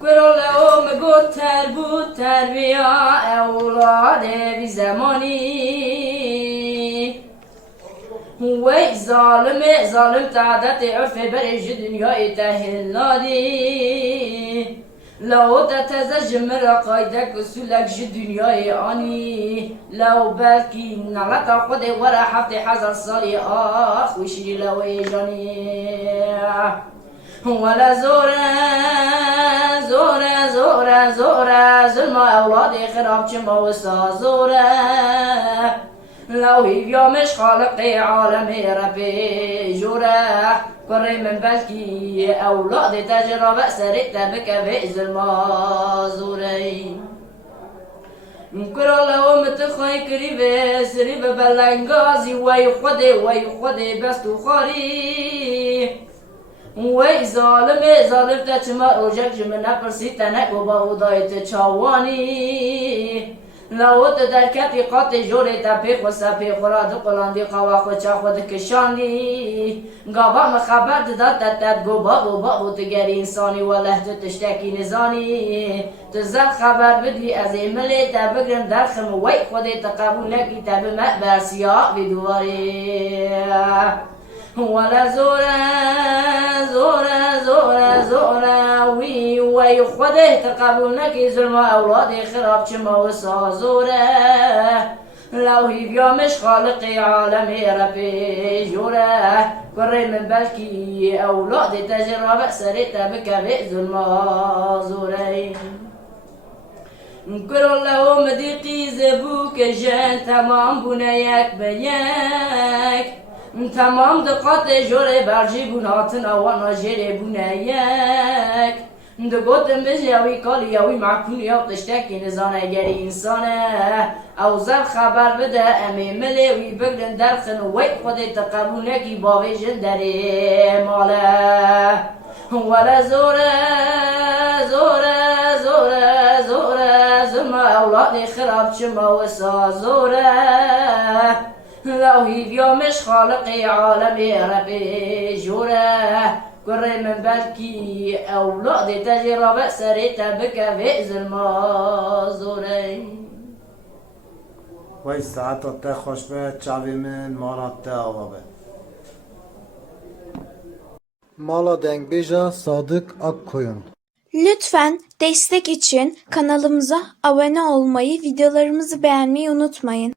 قرار لهم بود تربیه اولاد بی زمانی وی ظالم تعدت عرف برج دنیای تهلادی لو تتزج مرا قایدک سولک ج دنیای آنی لو بلکی نلتا خود ورا 7000 سالی خوشی لو جانی ولا زوره ظلم اولاد خراب چما وسا زوره لو يومش خالق عالم ربي جوره كري من بلكي أولاد تجربة سرقت بك بئز المازورين كل الله متخي كريبه سريبه بلنغازي وي خدي بس تخاري وی ظالم تچما اوجک جمنا پرسی تنک و با اودایت چاوانی لوت در کتی قات جوری تا پیخ و سپی خوراد قلاندی قوا خو چا خود کشاندی گاوا مخبر داد تد گو با تگری انسانی و لحظه تشتکی نزانی تزد خبر بدی از ایملی تا بگرم درخم وی خودی تقبول نکی تا بمعبر سیاه بدواری ولا زوره وی خودی تقبول نکی ظلم اولاد خراب چما وسا زوره لو يومش خالق عالم ربي جوره كري من بلكي اولاد تجربة سريت بك بئز المازورين كل الله مديقي زبوك جان تمام بنيك بيك تمام دقات جوره برجي بناتنا وانا جري بنيك دقوتم بجاوي قال ياوي معكون يا تشتكي نزانه جري انسانه او زر خبر بده امي ملي بقدن درخن وي خودي تقبل نكي باوي جندري ماله ولا زوره زلما اولاد خراب چما وسا زوره لو يومش خالق عالم ربي جوره كري من بلكي اولاد تجربة سريت بك بئز المازورين وی ساعت تا خوش به چاوی من مارات تا آوابه Mala Dengbej'a Sadık Akkoyun. Lütfen destek için kanalımıza abone olmayı, videolarımızı beğenmeyi unutmayın.